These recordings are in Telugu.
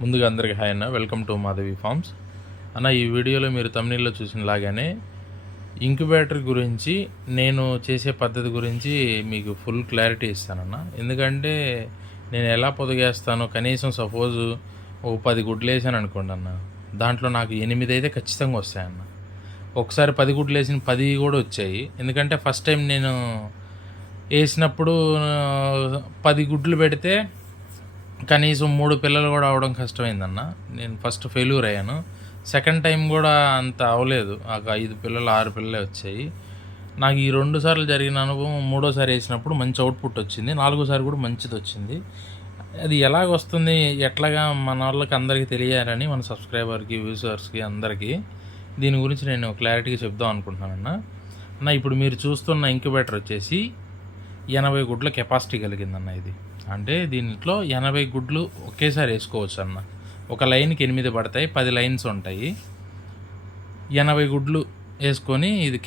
ముందుగా అందరికీ హాయ్ అన్న, వెల్కమ్ టు మాధవి ఫార్మ్స్ అన్న. ఈ వీడియోలో మీరు తమ్నీల్లో చూసినలాగానే ఇంక్యుబేటర్ గురించి, నేను చేసే పద్ధతి గురించి మీకు ఫుల్ క్లారిటీ ఇస్తానన్న. ఎందుకంటే నేను ఎలా పొదిగేస్తానో, కనీసం సపోజు ఓ 10 గుడ్లు వేసాను అనుకోండి అన్న, దాంట్లో నాకు 8 అయితే ఖచ్చితంగా వస్తాయన్న. ఒకసారి 10 గుడ్లు వేసిన 10 కూడా వచ్చాయి. ఎందుకంటే ఫస్ట్ టైం నేను వేసినప్పుడు 10 గుడ్లు పెడితే కనీసం 3 పిల్లలు కూడా అవ్వడం కష్టమైందన్న. నేను ఫస్ట్ ఫెయిల్యూర్ అయ్యాను. సెకండ్ టైం కూడా అంత అవ్వలేదు. ఒక 5 పిల్లలు 6 పిల్లలే వచ్చాయి. నాకు ఈ 2 సార్లు జరిగిన అనుభవం మూడోసారి వేసినప్పుడు మంచి అవుట్పుట్ వచ్చింది. 4సారి కూడా మంచిది వచ్చింది. అది ఎలాగొస్తుంది, ఎట్లాగా మన వాళ్ళకి అందరికీ తెలియాలని, మన సబ్స్క్రైబర్కి, వ్యూసర్స్కి అందరికీ దీని గురించి నేను క్లారిటీగా చెప్దాం అనుకుంటున్నానన్న. అన్న, ఇప్పుడు మీరు చూస్తున్న ఇంక్యుబేటర్ వచ్చేసి 80 గుడ్ల కెపాసిటీ కలిగిందన్న. ఇది అంటే దీంట్లో 80 గుడ్లు ఒకేసారి వేసుకోవచ్చు అన్న. ఒక లైన్కి 8 పడతాయి, 10 లైన్స్ ఉంటాయి. 80 గుడ్లు వేసుకొని ఇది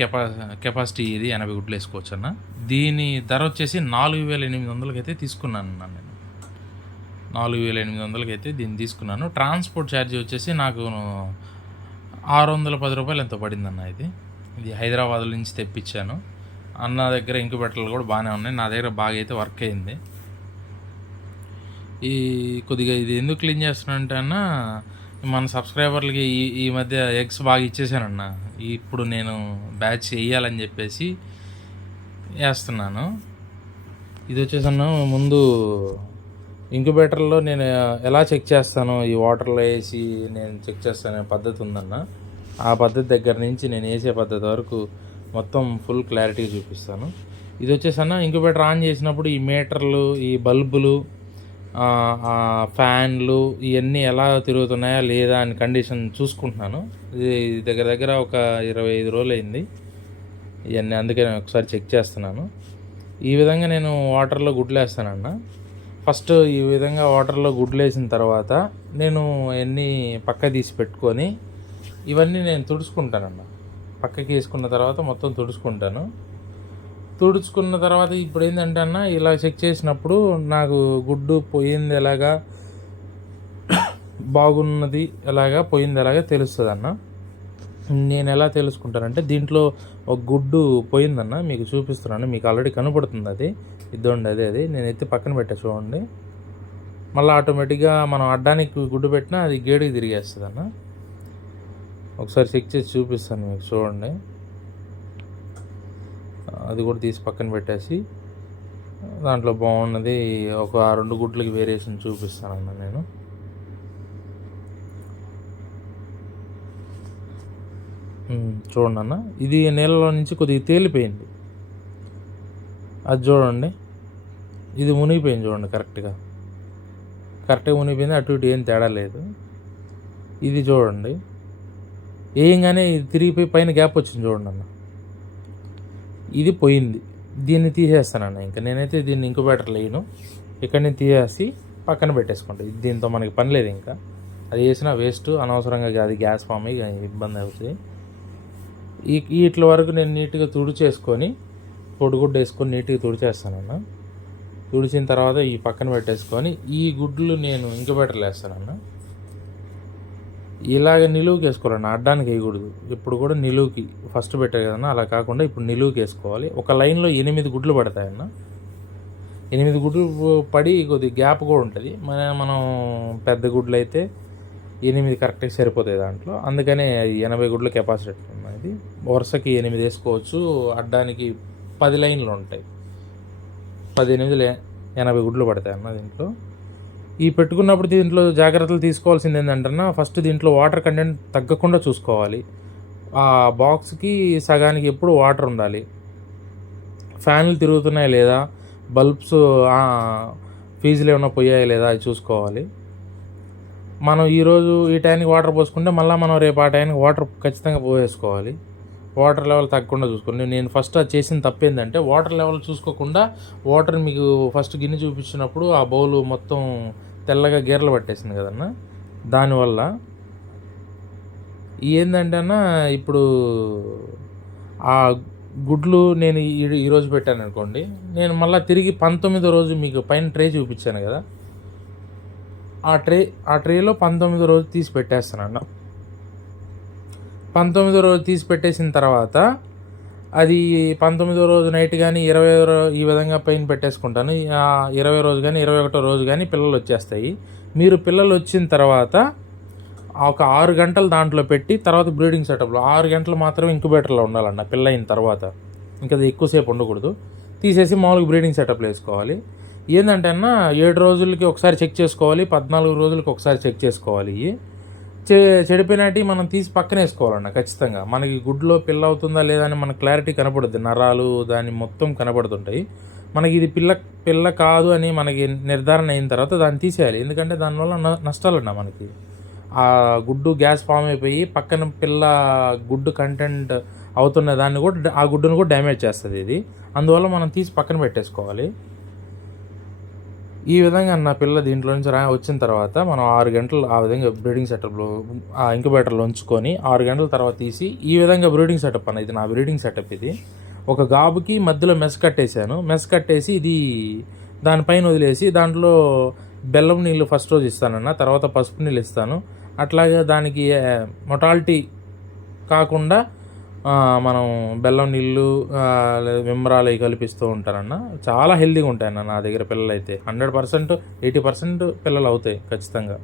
కెపాసిటీ ఇది 80 గుడ్లు వేసుకోవచ్చు అన్న. దీని ధర వచ్చేసి 4800 అయితే తీసుకున్నాను అన్న. నేను 4800 అయితే దీన్ని తీసుకున్నాను. ట్రాన్స్పోర్ట్ ఛార్జీ వచ్చేసి నాకు 610 రూపాయలు ఎంతో పడిందన్న. ఇది హైదరాబాద్ నుంచి తెప్పించాను. అన్న దగ్గర ఇంక్యుబేటర్లు కూడా బాగానే ఉన్నాయి. నా దగ్గర బాగా అయితే వర్క్ అయింది. కొద్దిగా ఇది ఎందుకు క్లీన్ చేస్తున్నానంటే అన్న, మన సబ్స్క్రైబర్లకి ఈ మధ్య ఎగ్స్ బాగా ఇచ్చేసానన్న. ఇప్పుడు నేను బ్యాచ్ వేయాలని చెప్పేసి వేస్తున్నాను. ఇది వచ్చేసన్న, ముందు ఇంక్యుబేటర్లో నేను ఎలా చెక్ చేస్తాను, ఈ వాటర్లో వేసి నేను చెక్ చేస్తానే పద్ధతి ఉందన్న. ఆ పద్ధతి దగ్గర నుంచి నేను వేసే పద్ధతి వరకు మొత్తం ఫుల్ క్లారిటీ చూపిస్తాను. ఇది వచ్చేసన్న, ఇంక్యుబేటర్ ఆన్ చేసినప్పుడు ఈ మీటర్లు, ఈ బల్బులు, ఫ్యాన్లు ఇవన్నీ ఎలా తిరుగుతున్నాయా లేదా అని కండిషన్ చూసుకుంటున్నాను. ఇది దగ్గర ఒక 25 రోజులు అయింది ఇవన్నీ, అందుకే నేను ఒకసారి చెక్ చేస్తున్నాను. ఈ విధంగా నేను వాటర్లో గుడ్లు వేస్తానన్న. ఫస్ట్ ఈ విధంగా వాటర్లో గుడ్లు వేసిన తర్వాత నేను అన్నీ పక్క తీసి పెట్టుకొని ఇవన్నీ నేను తుడుచుకుంటానన్న. పక్కకి వేసుకున్న తర్వాత మొత్తం తుడుచుకున్న తర్వాత ఇప్పుడు ఏంటంటే అన్న, ఇలా చెక్ చేసినప్పుడు నాకు గుడ్డు పోయింది ఎలాగా, బాగున్నది ఎలాగా, పోయింది ఎలాగా తెలుస్తుంది అన్న. నేను ఎలా తెలుసుకుంటానంటే, దీంట్లో ఒక గుడ్డు పోయిందన్న, మీకు చూపిస్తున్నాను. మీకు ఆల్రెడీ కనపడుతుంది అది, ఇద్దండి. అది నేను ఎత్తి పక్కన పెట్టా చూడండి. మళ్ళీ ఆటోమేటిక్గా మనం అడ్డానికి గుడ్డు పెట్టినా అది గేటుకి తిరిగేస్తుంది అన్న. ఒకసారి చెక్ చేసి చూపిస్తాను మీకు, చూడండి. అది కూడా తీసి పక్కన పెట్టేసి దాంట్లో బాగున్నది ఒక 2 గుడ్లకి వేరియేషన్ చూపిస్తానన్న నేను. చూడండి అన్న, ఇది నీళ్ళలో నుంచి కొద్దిగా తేలిపోయింది. అది చూడండి, ఇది మునిగిపోయింది చూడండి. కరెక్ట్గా మునిగిపోయింది. అటు ఇటు ఏం తేడా లేదు. ఇది చూడండి, ఏంగానే ఇది తిరిగిపోయి పైన గ్యాప్ వచ్చింది చూడండి అన్న. ఇది పోయింది. దీన్ని తీసేస్తానన్న. ఇంకా నేనైతే దీన్ని ఇంక్యుబేటర్ లేను, ఇక్కడి నుంచి తీసేసి పక్కన పెట్టేసుకుంటా. దీంతో మనకి పని లేదు. ఇంకా అది వేసినా వేస్ట్, అనవసరంగా అది గ్యాస్ ఫామ్ అయ్యి ఇబ్బంది అవుతుంది. వీటి వరకు నేను నీట్గా తుడిచేసుకొని, పొడిగుడ్డు వేసుకొని నీట్గా తుడిచేస్తానన్న. తుడిచిన తర్వాత ఈ పక్కన పెట్టేసుకొని ఈ గుడ్లు నేను ఇంక్యుబేటర్లో వేస్తానన్న. ఇలాగ నిలువుకి వేసుకోవాలన్న, అడ్డానికి వేయకూడదు. ఇప్పుడు కూడా నిలువుకి ఫస్ట్ పెట్టారు కదన్నా, అలా కాకుండా ఇప్పుడు నిలువుకి వేసుకోవాలి. ఒక లైన్లో 8 గుడ్లు పడతాయన్న. 8 గుడ్లు పడి కొద్ది గ్యాప్ కూడా ఉంటుంది. మనం పెద్ద గుడ్లు అయితే 8 కరెక్ట్గా సరిపోతాయి దాంట్లో. అందుకనే 80 గుడ్ల కెపాసిటీ ఉన్నది. వరుసకి 8 వేసుకోవచ్చు. అడ్డానికి 10 లైన్లు ఉంటాయి. 18 80 గుడ్లు పడతాయి అన్న. దీంట్లో ఈ పెట్టుకున్నప్పుడు దీంట్లో జాగ్రత్తలు తీసుకోవాల్సింది ఏంటంటే, ఫస్ట్ దీంట్లో వాటర్ కంటెంట్ తగ్గకుండా చూసుకోవాలి. ఆ బాక్స్కి సగానికి ఎప్పుడు వాటర్ ఉండాలి. ఫ్యాన్లు తిరుగుతున్నాయా లేదా, బల్బ్స్ ఫీజులు ఏమైనా పోయాయా లేదా అది చూసుకోవాలి. మనం ఈరోజు ఈ టైంకి వాటర్ పోసుకుంటే మళ్ళీ మనం రేపు ఆ టైంకి వాటర్ ఖచ్చితంగా పోసేసుకోవాలి. వాటర్ లెవెల్ తగ్గకుండా చూసుకోండి. నేను ఫస్ట్ అది చేసిన తప్పు ఏంటంటే, వాటర్ లెవెల్ చూసుకోకుండా వాటర్ మీకు ఫస్ట్ గిన్నె చూపించినప్పుడు ఆ బౌల్ మొత్తం తెల్లగా గీరలు పట్టేసింది కదన్నా. దానివల్ల ఏంటంటే అన్న, ఇప్పుడు ఆ గుడ్లు నేను ఈరోజు పెట్టాను అనుకోండి, నేను మళ్ళీ తిరిగి 19వ రోజు మీకు పైన ట్రే చూపించాను కదా, ఆ ట్రేలో 19వ రోజు తీసి పెట్టేస్తానన్న. 19వ రోజు తీసి పెట్టేసిన తర్వాత అది 19వ రోజు నైట్ కానీ 20 ఈ విధంగా పైన పెట్టేసుకుంటాను. 20 రోజు కానీ 21 రోజు కానీ పిల్లలు వచ్చేస్తాయి. మీరు పిల్లలు వచ్చిన తర్వాత ఒక 6 గంటలు దాంట్లో పెట్టి తర్వాత బ్రీడింగ్ సెటప్లో 6 గంటలు మాత్రమే ఇంక్యుబేటర్లో ఉండాలన్న పిల్ల అయిన తర్వాత. ఇంకా అది ఎక్కువసేపు ఉండకూడదు. తీసేసి మామూలుగా బ్రీడింగ్ సెటప్లో వేసుకోవాలి. ఏంటంటే అన్న 7 రోజులకి ఒకసారి చెక్ చేసుకోవాలి, 14 రోజులకి ఒకసారి చెక్ చేసుకోవాలి. చెడిపోయినట్టు మనం తీసి పక్కన వేసుకోవాలన్న ఖచ్చితంగా. మనకి గుడ్లో పిల్ల అవుతుందా లేదా అని మనకు క్లారిటీ కనపడుద్ది. నరాలు దాన్ని మొత్తం కనపడుతుంటాయి. మనకి ఇది పిల్ల కాదు అని మనకి నిర్ధారణ అయిన తర్వాత దాన్ని తీసేయాలి. ఎందుకంటే దానివల్ల నష్టాలన్న మనకి. ఆ గుడ్డు గ్యాస్ ఫామ్ అయిపోయి పక్కన పిల్ల గుడ్డు కంటెంట్ అవుతున్న దాన్ని కూడా ఆ గుడ్డును కూడా డ్యామేజ్ చేస్తుంది ఇది. అందువల్ల మనం తీసి పక్కన పెట్టేసుకోవాలి. ఈ విధంగా నా పిల్ల దీంట్లో నుంచి వచ్చిన తర్వాత మనం 6 గంటలు ఆ విధంగా బ్రీడింగ్ సెటప్లో ఆ ఇంక్యుబేటర్లో ఉంచుకొని 6 గంటల తర్వాత తీసి ఈ విధంగా బ్రీడింగ్ సెటప్ అన్న. ఇది నా బ్రీడింగ్ సెటప్. ఇది ఒక గాబుకి మధ్యలో మెస్ కట్టేశాను. మెస్ కట్టేసి ఇది దానిపైన వదిలేసి దాంట్లో బెల్లం నీళ్ళు ఫస్ట్ రోజు ఇస్తానన్న, తర్వాత పసుపు నీళ్ళు ఇస్తాను. అట్లాగే దానికి మొటాలిటీ కాకుండా మనం బెల్లం నీళ్ళు లేదా విమ్రాలు అవి కల్పిస్తూ ఉంటానన్న. చాలా హెల్తీగా ఉంటాయన్న నా దగ్గర పిల్లలు అయితే. 100%, 80% పిల్లలు అవుతాయి ఖచ్చితంగా.